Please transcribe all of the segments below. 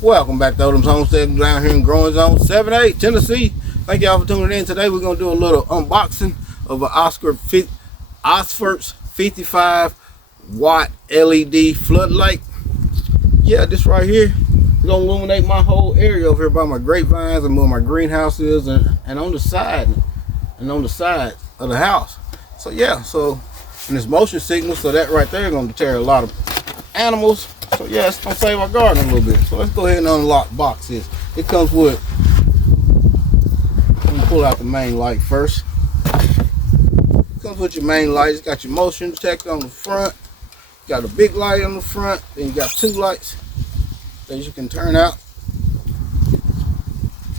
Welcome back to Odom's Homestead down here in Growing Zone 7A, Tennessee. Thank y'all for tuning in. Today we're going to do a little unboxing of an Osford's 55 watt LED floodlight. Yeah, this right here is going to illuminate my whole area over here by my grapevines and where my greenhouse is and on the side of the house. So yeah, and it's motion signal, so that right there is going to deter a lot of animals. So yeah, it's gonna save our garden a little bit. So let's go ahead and unlock the boxes. It comes with, let me pull out the main light first. It comes with your main light. It's got your motion detector on the front. You got a big light on the front. Then you got two lights that you can turn out.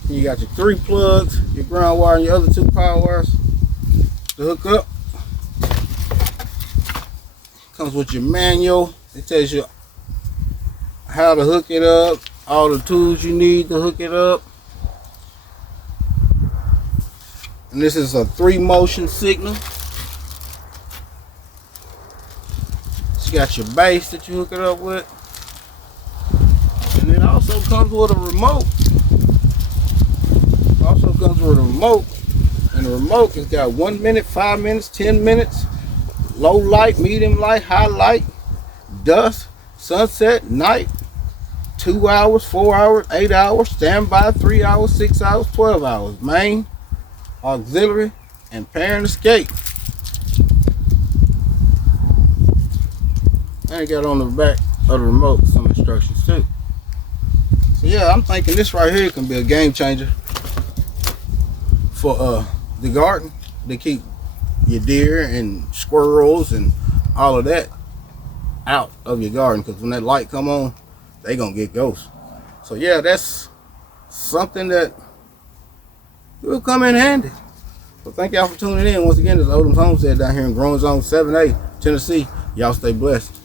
And you got your three plugs, your ground wire, and your other two power wires to hook up. Comes with your manual. It tells you how to hook it up, all the tools you need to hook it up. And this is a 3-motion signal. You got your base that you hook it up with. And it also comes with a remote. And the remote has got 1 minute, 5 minutes, 10 minutes, low light, medium light, high light, dusk, sunset, night, 2 hours, 4 hours, 8 hours, standby, 3 hours, 6 hours, 12 hours, main, auxiliary, and parent escape. And got on the back of the remote some instructions too. So yeah, I'm thinking this right here can be a game changer for the garden to keep your deer and squirrels and all of that out of your garden, because when that light come on, they gonna get ghosts. So yeah, that's something that will come in handy. So thank y'all for tuning in. Once again, this is Odom's Homestead down here in Growing Zone 7A, Tennessee. Y'all stay blessed.